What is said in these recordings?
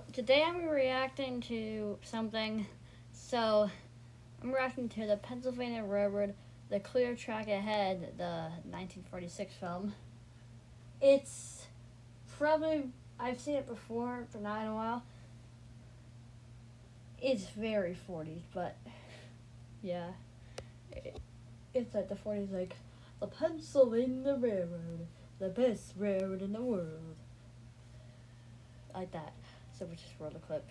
So today I'm reacting to something. So I'm reacting to the Pennsylvania Railroad, The Clear Track Ahead, the 1946 film. It's probably, I've seen it before, but not in a while. It's very 40s, but yeah. It's like the 40s, like the Pennsylvania Railroad, the best railroad in the world. Like that. So we just roll the clip.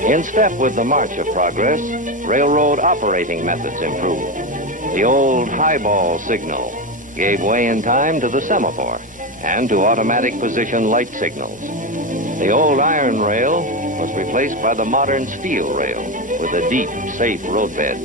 In step with the march of progress, railroad operating methods improved. The old highball signal gave way in time to the semaphore and to automatic position light signals. The old iron rail was replaced by the modern steel rail with a deep, safe roadbed.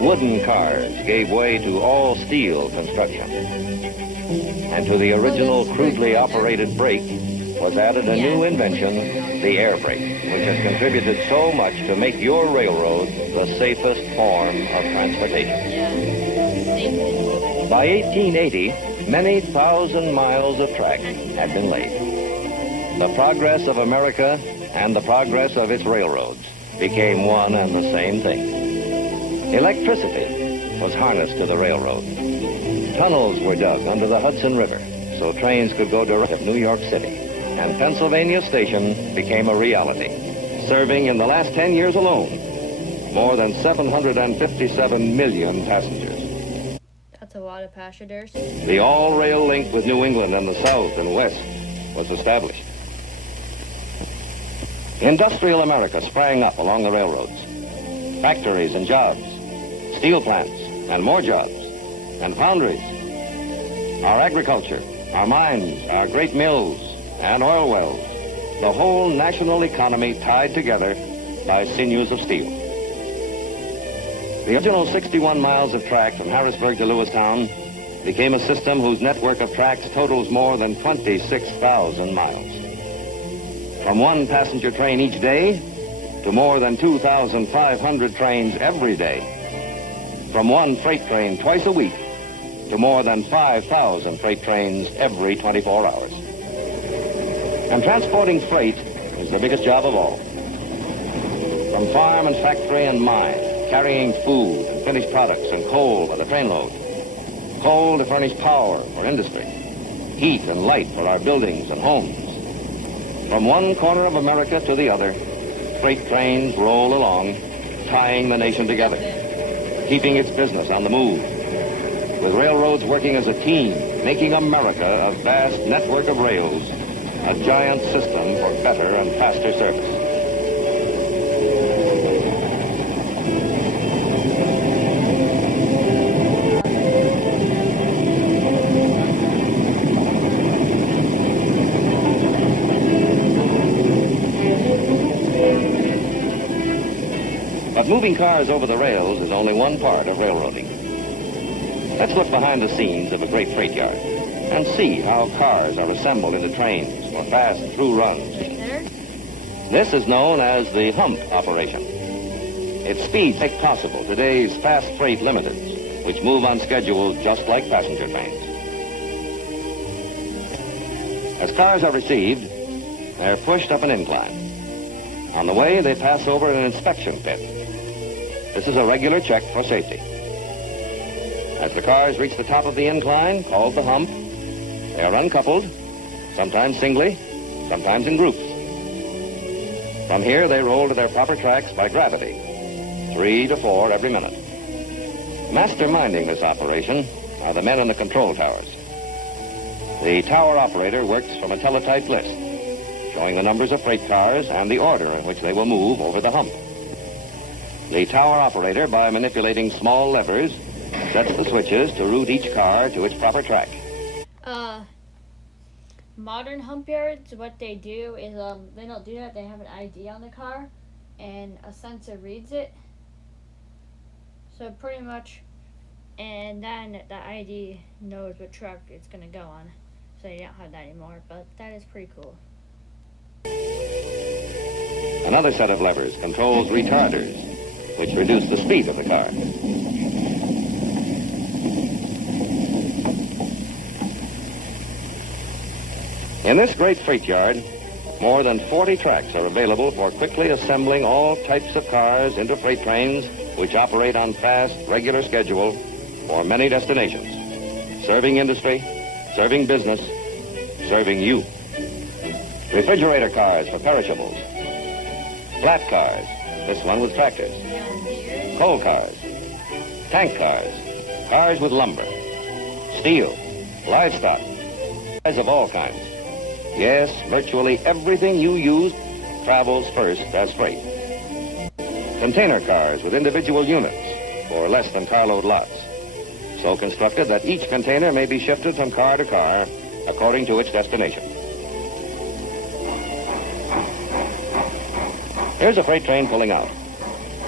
Wooden cars gave way to all steel construction. And to the original crudely operated brake was added a new invention, the air brake, which has contributed so much to make your railroad the safest form of transportation. By 1880, many thousand miles of track had been laid. The progress of America and the progress of its railroads became one and the same thing. Electricity was harnessed to the railroad. Tunnels were dug under the Hudson River so trains could go direct to New York City. And Pennsylvania Station became a reality, serving in the last 10 years alone more than 757 million passengers. That's a lot of passengers. The all-rail link with New England and the South and West was established. Industrial America sprang up along the railroads. Factories and jobs, steel plants and more jobs, and foundries. Our agriculture, our mines, our great mills, and oil wells, the whole national economy tied together by sinews of steel. The original 61 miles of track from Harrisburg to Lewistown became a system whose network of tracks totals more than 26,000 miles. From one passenger train each day to more than 2,500 trains every day. From one freight train twice a week to more than 5,000 freight trains every 24 hours. And transporting freight is the biggest job of all. From farm and factory and mine, carrying food and finished products and coal by the trainload. Coal to furnish power for industry. Heat and light for our buildings and homes. From one corner of America to the other, freight trains roll along, tying the nation together, keeping its business on the move. With railroads working as a team, making America a vast network of rails, a giant system for better and faster service. But moving cars over the rails is only one part of railroading. Let's look behind the scenes of a great freight yard and see how cars are assembled into trains for fast through runs. This is known as the hump operation. Its speeds make possible today's fast freight limiteds, which move on schedules just like passenger trains. As cars are received, they're pushed up an incline. On the way, they pass over an inspection pit. This is a regular check for safety. As the cars reach the top of the incline, called the hump, they are uncoupled, sometimes singly, sometimes in groups. From here, they roll to their proper tracks by gravity, 3 to 4 every minute. Masterminding this operation are the men in the control towers. The tower operator works from a teletype list, showing the numbers of freight cars and the order in which they will move over the hump. The tower operator, by manipulating small levers, sets the switches to route each car to its proper track. Modern hump yards, what they do is they don't do that. They have an ID on the car, and a sensor reads it. So pretty much, and then the ID knows what truck it's gonna go on. So you don't have that anymore, but that is pretty cool. Another set of levers controls retarders, which reduce the speed of the car. In this great freight yard, more than 40 tracks are available for quickly assembling all types of cars into freight trains which operate on fast, regular schedule for many destinations, serving industry, serving business, serving you. Refrigerator cars for perishables, flat cars, this one with tractors, coal cars, tank cars, cars with lumber, steel, livestock, cars of all kinds. Yes, virtually everything you use travels first as freight. Container cars with individual units for less than carload lots, so constructed that each container may be shifted from car to car according to its destination. Here's a freight train pulling out.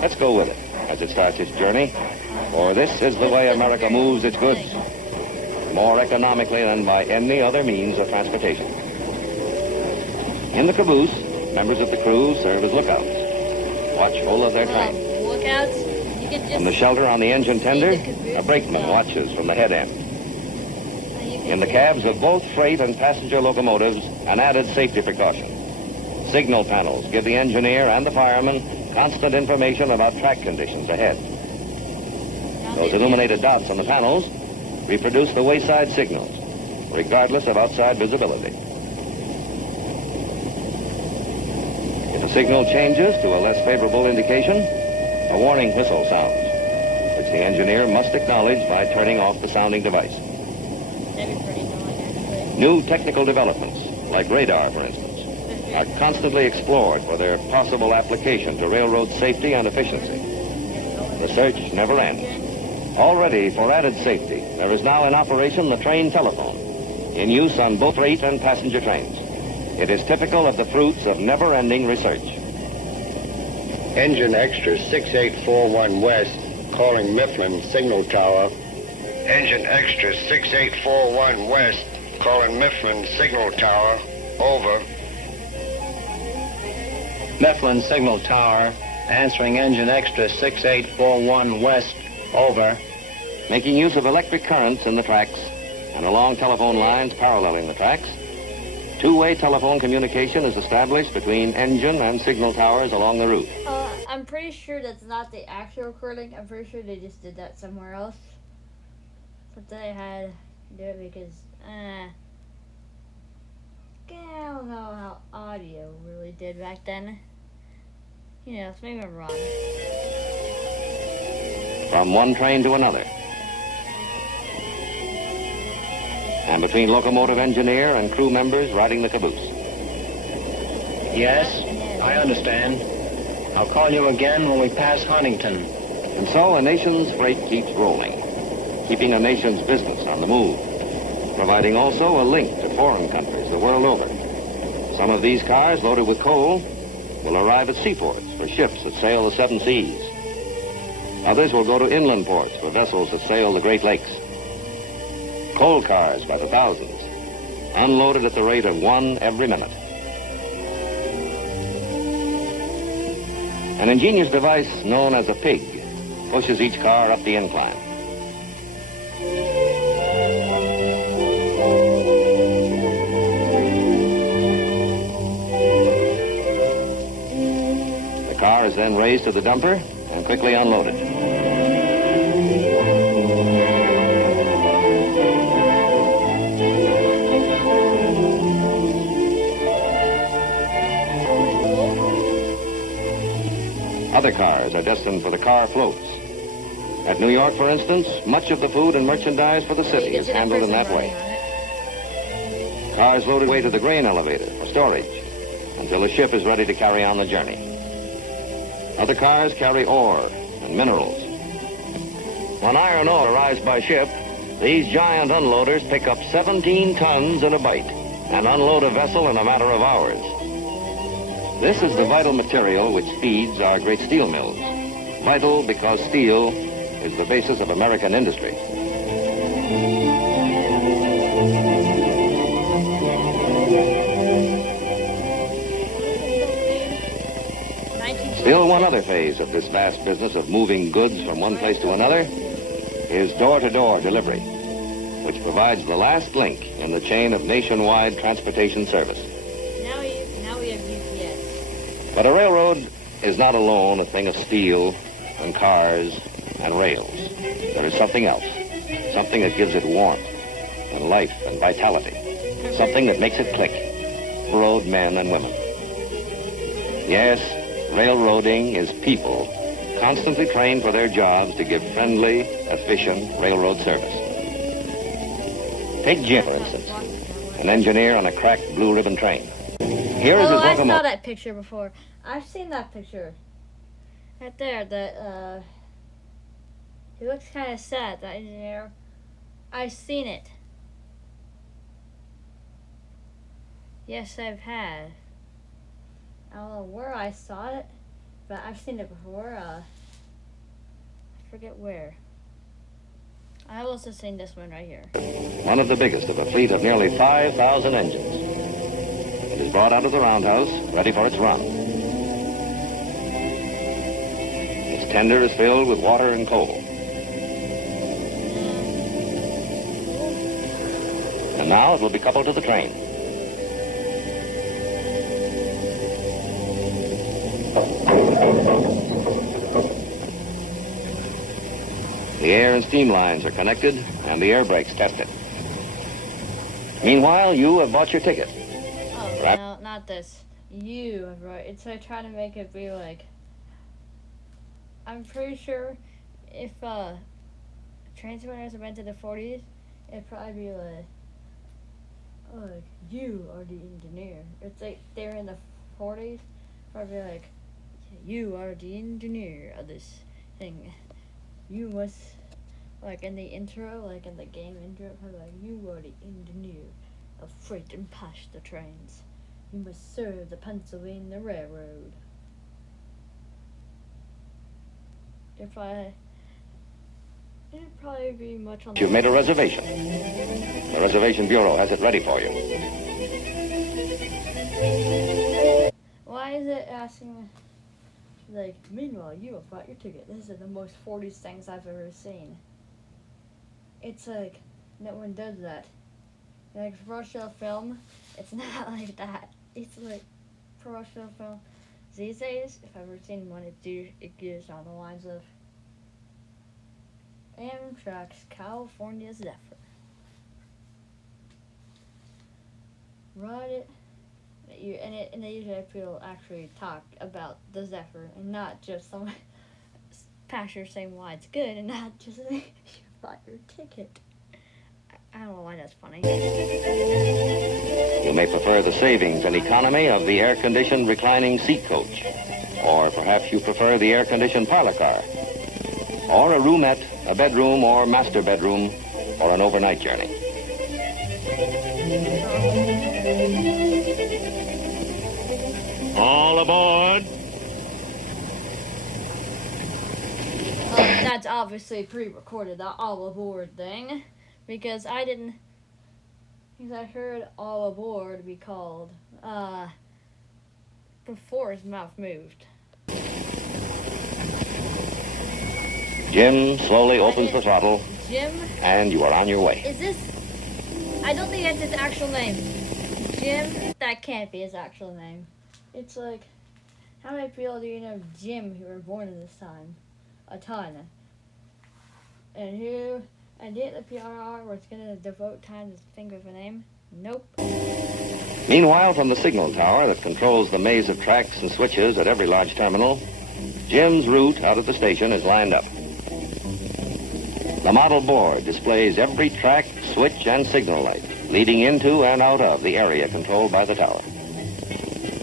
Let's go with it as it starts its journey, for this is the way America moves its goods, more economically than by any other means of transportation. In the caboose, members of the crew serve as lookouts, watchful of their train. Lookouts? You can just... From the shelter on the engine tender, a brakeman watches from the head end. In the cabs of both freight and passenger locomotives, an added safety precaution. Signal panels give the engineer and the fireman constant information about track conditions ahead. Those illuminated dots on the panels reproduce the wayside signals, regardless of outside visibility. If a signal changes to a less favorable indication, a warning whistle sounds, which the engineer must acknowledge by turning off the sounding device. That'd be pretty annoying, actually. New technical developments, like radar, for instance, are constantly explored for their possible application to railroad safety and efficiency. The search never ends. Already, for added safety, there is now in operation the train telephone, in use on both freight and passenger trains. It is typical of the fruits of never-ending research. Engine extra 6841 West, calling Mifflin Signal Tower. Engine extra 6841 West, calling Mifflin Signal Tower. Over. Mifflin Signal Tower, answering engine extra 6841 West. Over. Making use of electric currents in the tracks and along telephone lines paralleling the tracks, two-way telephone communication is established between engine and signal towers along the route. I'm pretty sure that's not the actual recording. I'm pretty sure they just did that somewhere else. But they had to do it because, I don't know how audio really did back then. You know, so maybe I'm wrong. From one train to another, and between locomotive engineer and crew members riding the caboose. Yes, I understand. I'll call you again when we pass Huntington. And so a nation's freight keeps rolling, keeping a nation's business on the move, providing also a link to foreign countries the world over. Some of these cars loaded with coal will arrive at seaports for ships that sail the 7 seas. Others will go to inland ports for vessels that sail the Great Lakes. Coal cars by the thousands, unloaded at the rate of 1 every minute. An ingenious device known as a pig pushes each car up the incline. The car is then raised to the dumper and quickly unloaded. Other cars are destined for the car floats. At New York, for instance, much of the food and merchandise for the city is handled in that way. Cars loaded away to the grain elevator for storage until the ship is ready to carry on the journey. Other cars carry ore and minerals. When iron ore arrives by ship, these giant unloaders pick up 17 tons in a bite and unload a vessel in a matter of hours. This is the vital material which feeds our great steel mills. Vital because steel is the basis of American industry. Still one other phase of this vast business of moving goods from one place to another is door-to-door delivery, which provides the last link in the chain of nationwide transportation service. Now we have UPS. But a railroad is not alone a thing of steel and cars and rails. There is something else, something that gives it warmth and life and vitality, something that makes it click. Road men and women. Yes, railroading is people constantly trained for their jobs to give friendly, efficient railroad service. Take Jim, for instance, an engineer on a cracked blue ribbon train. Here is his I locomotive. saw that picture before. I've seen that picture. Right there, he looks kind of sad, that engineer. I've seen it. Yes, I've had. I don't know where I saw it, but I've seen it before. I forget where. I've also seen this one right here. One of the biggest of a fleet of nearly 5,000 engines. It is brought out of the roundhouse, ready for its run. Its tender is filled with water and coal. And now it will be coupled to the train. The air and steam lines are connected and the air brakes tested. Meanwhile, you have bought your ticket. Oh, Right. no, not this. You have right. It's like trying to make it be like. I'm pretty sure if transmitters went to the 40s, it'd probably be like, you are the engineer. It's like they're in the 40s, probably like, you are the engineer of this thing. You must, like in the intro, like in the game intro, probably like, you are the engineer of freight and passenger trains. You must serve the Pennsylvania Railroad. It'd probably be much on. You've made a reservation. The Reservation Bureau has it ready for you. Why is it asking? Like, meanwhile, you have bought your ticket. This is the most 40s things I've ever seen. It's like, no one does that. Like, promotional film, it's not like that. It's like, promotional film. These days, if I've ever seen one, it goes on the lines of Amtrak's California Zephyr. Ride it. And they usually people actually talk about the Zephyr and not just some passenger saying why it's good and not just you bought your ticket. I don't know why that's funny. You may prefer the savings and economy of the air-conditioned reclining seat coach. Or perhaps you prefer the air-conditioned parlor car. Or a roomette, a bedroom or master bedroom, or an overnight journey. All aboard! That's obviously pre-recorded, the all aboard thing, because I heard all aboard be called before his mouth moved. Jim slowly opens the throttle, Jim? and you are on your way. Is this? I don't think that's his actual name. Jim? That can't be his actual name. It's like, how many people do you know Jim who were born in this time? A ton. And yet the PRR was gonna devote time to think of a name? Nope. Meanwhile, from the signal tower that controls the maze of tracks and switches at every large terminal, Jim's route out of the station is lined up. The model board displays every track, switch, and signal light leading into and out of the area controlled by the tower.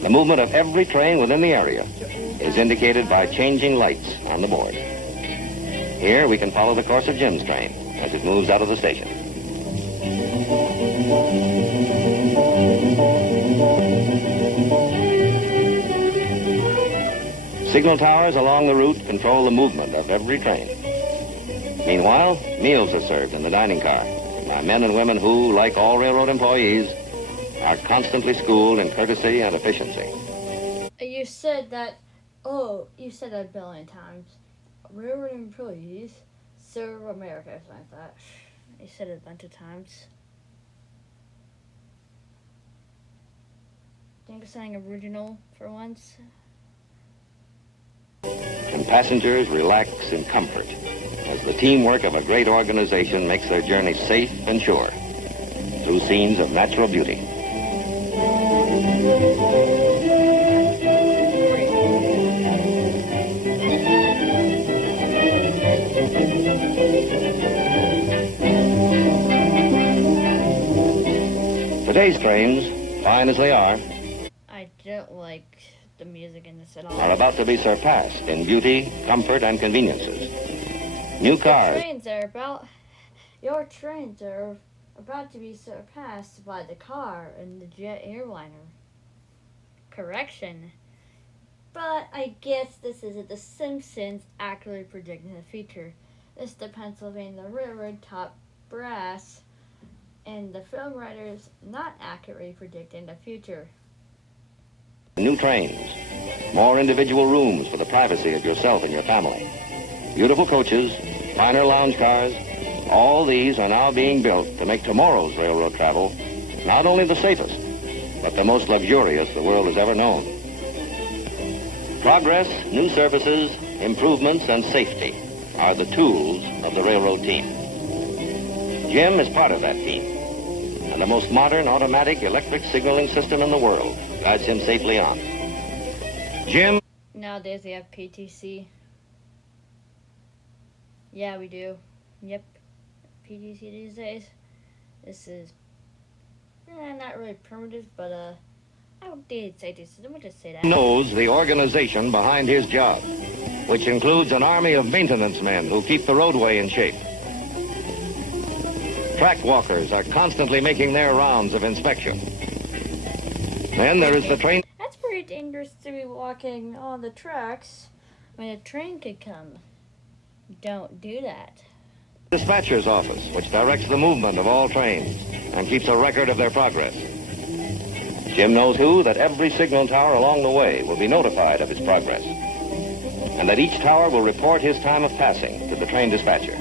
The movement of every train within the area is indicated by changing lights on the board. Here we can follow the course of Jim's train as it moves out of the station. Signal towers along the route control the movement of every train. Meanwhile, meals are served in the dining car by men and women who, like all railroad employees, are constantly schooled in courtesy and efficiency. You said that Oh, you said that a billion times. Railroad employees serve America, or something like that. You said it a bunch of times. Think of something original for once. And passengers relax in comfort as the teamwork of a great organization makes their journey safe and sure through scenes of natural beauty. Today's trains, fine as they I don't like the music in this at all. are about to be surpassed in beauty, comfort, and conveniences. New cars. Your trains are about to be surpassed by the car and the jet airliner. Correction. But I guess this isn't The Simpsons accurately predicting the future. This is the Pennsylvania Railroad top brass and the film writers not accurately predicting the future. New trains, more individual rooms for the privacy of yourself and your family. Beautiful coaches, finer lounge cars, all these are now being built to make tomorrow's railroad travel not only the safest, but the most luxurious the world has ever known. Progress, new services, improvements, and safety are the tools of the railroad team. Jim is part of that team, and the most modern automatic electric signaling system in the world guides him safely on. Jim. Nowadays they have PTC. Yeah, we do. Yep. PTC these days. This is not really primitive, but outdated safety system. Let me just say that. Knows the organization behind his job, which includes an army of maintenance men who keep the roadway in shape. Track walkers are constantly making their rounds of inspection. Then there is the train. That's pretty dangerous to be walking on the tracks when a train could come. Don't do that. Dispatcher's office, which directs the movement of all trains and keeps a record of their progress. Jim knows, too, that every signal tower along the way will be notified of its progress, and that each tower will report his time of passing to the train dispatcher.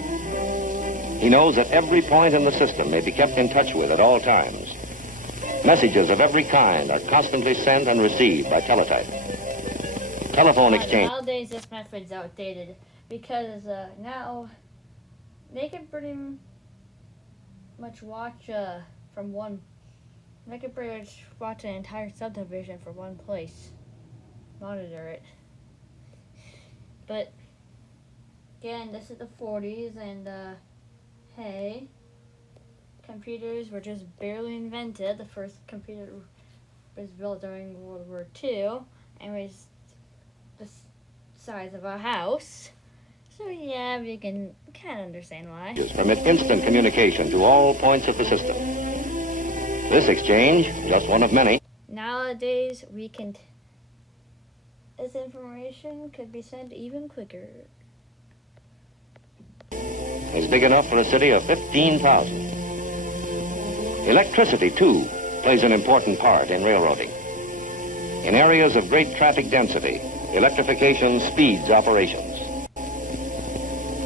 He knows that every point in the system may be kept in touch with at all times. Messages of every kind are constantly sent and received by teletype. Telephone exchange. Nowadays, this method's outdated because now they can pretty much watch from one. They can pretty much watch an entire subdivision from one place, monitor it. But again, this is the 40s, and hey, computers were just barely invented. The first computer was built during World War II and was the size of a house. So yeah, we can kind of understand why. Permit instant communication to all points of the system. This exchange, just one of many. Nowadays, this information could be sent even quicker. Is big enough for a city of 15,000. Electricity, too, plays an important part in railroading. In areas of great traffic density, electrification speeds operations.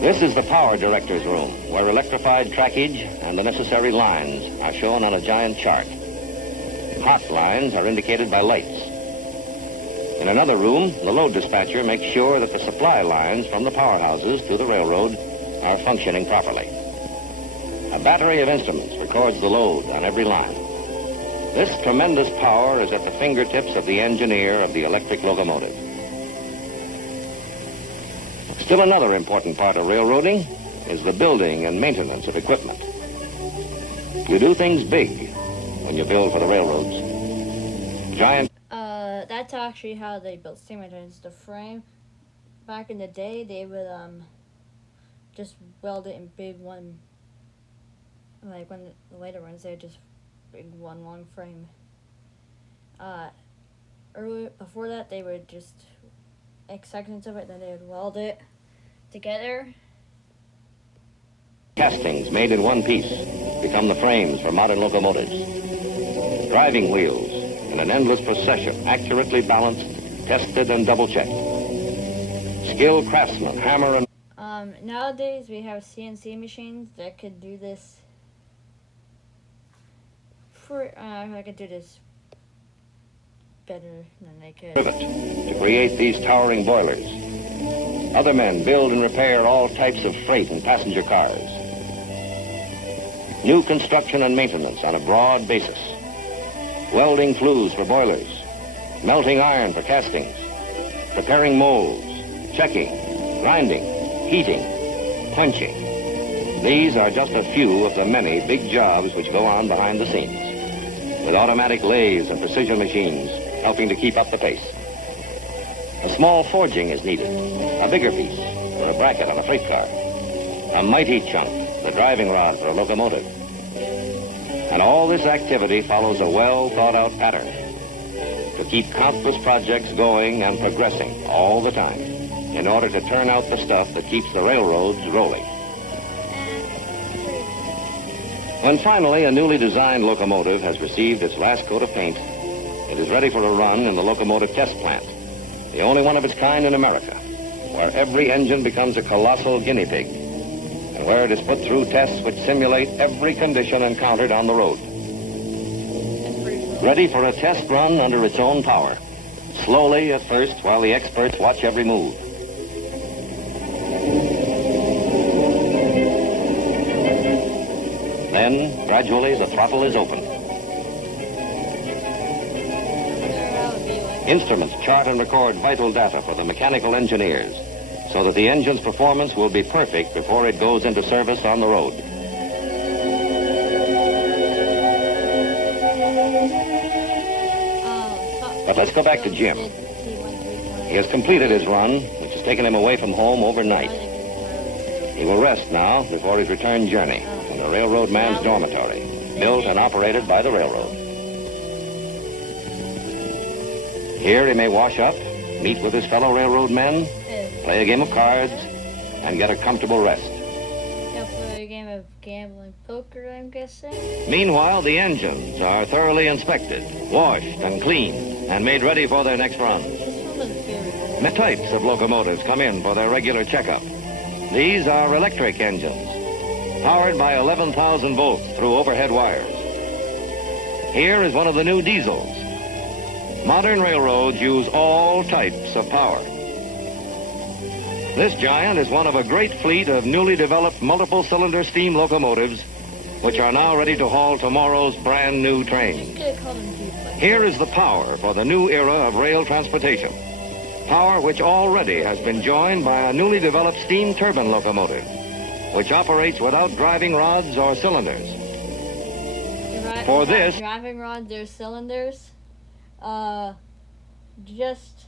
This is the power director's room, where electrified trackage and the necessary lines are shown on a giant chart. Hot lines are indicated by lights. In another room, the load dispatcher makes sure that the supply lines from the powerhouses to the railroad are functioning properly. A battery of instruments records the load on every line. This tremendous power is at the fingertips of the engineer of the electric locomotive. Still another important part of railroading is the building and maintenance of equipment. You do things big when you build for the railroads. Giant. That's actually how they built steam engines. The frame, back in the day, they would just weld it in big one. Like when the later ones, they would just big one long frame. Earlier before that, they would just make sections of it, then they would weld it together. Castings made in one piece become the frames for modern locomotives. Driving wheels in an endless procession, accurately balanced, tested, and double-checked. skilled craftsmen hammer and Nowadays we have CNC machines that could do this. I could do this better than they could. rivet to create these towering boilers. Other men build and repair all types of freight and passenger cars. New construction and maintenance on a broad basis. Welding flues for boilers. Melting iron for castings. Preparing molds. Checking. Grinding. Heating. Punching. These are just a few of the many big jobs which go on behind the scenes, with automatic lathes and precision machines helping to keep up the pace. A small forging is needed, a bigger piece, or a bracket on a freight car, a mighty chunk, the driving rod for a locomotive. And all this activity follows a well-thought-out pattern to keep countless projects going and progressing all the time in order to turn out the stuff that keeps the railroads rolling. When finally a newly designed locomotive has received its last coat of paint, it is ready for a run in the locomotive test plant, the only one of its kind in America, where every engine becomes a colossal guinea pig, and where it is put through tests which simulate every condition encountered on the road. Ready for a test run under its own power, slowly at first while the experts watch every move. Then, gradually, the throttle is opened. Instruments chart and record vital data for the mechanical engineers so that the engine's performance will be perfect before it goes into service on the road. But let's go back to Jim. He has completed his run, which has taken him away from home overnight. He will rest now before his return journey in the railroad man's dormitory, built and operated by the railroad. Here he may wash up, meet with his fellow railroad men, play a game of cards, and get a comfortable rest. Play a game of gambling poker, I'm guessing. Meanwhile, the engines are thoroughly inspected, washed and cleaned, and made ready for their next run. The types of locomotives come in for their regular checkup. These are electric engines, powered by 11,000 volts through overhead wires. Here is one of the new diesels. Modern railroads use all types of power. This giant is one of a great fleet of newly developed multiple-cylinder steam locomotives, which are now ready to haul tomorrow's brand new trains. Here is the power for the new era of rail transportation. Power which already has been joined by a newly developed steam turbine locomotive, which operates without driving rods or cylinders. For this, driving rods or cylinders, just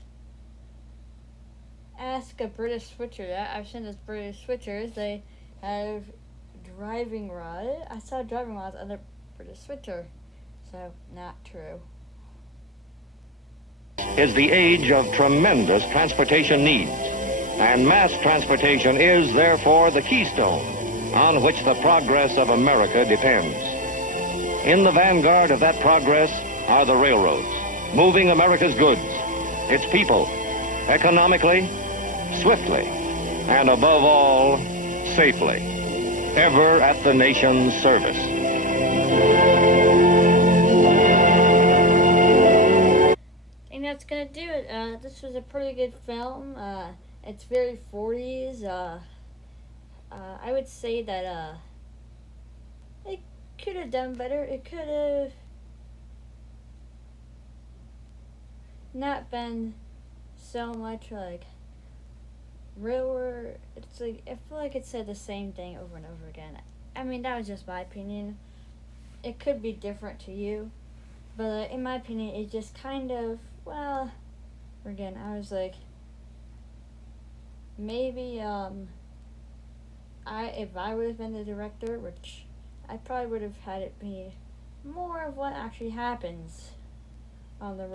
ask a British switcher. I've seen this British switchers. They have driving rod. I saw driving rods on the British switcher, so not true. Is the age of tremendous transportation needs, and mass transportation is therefore the keystone on which the progress of America depends. In the vanguard of that progress are the railroads, moving America's goods, its people, economically, swiftly, and above all, safely, ever at the nation's service. That's gonna do it. This was a pretty good film. It's very 40s. I would say that it could have done better. It could have not been so much like railroad. It's like I feel like it said the same thing over and over again. I mean, that was just my opinion. It could be different to you, but in my opinion, it just kind of. Well, again, I was like, maybe, if I would have been the director, which I probably would have had it be more of what actually happens on the road.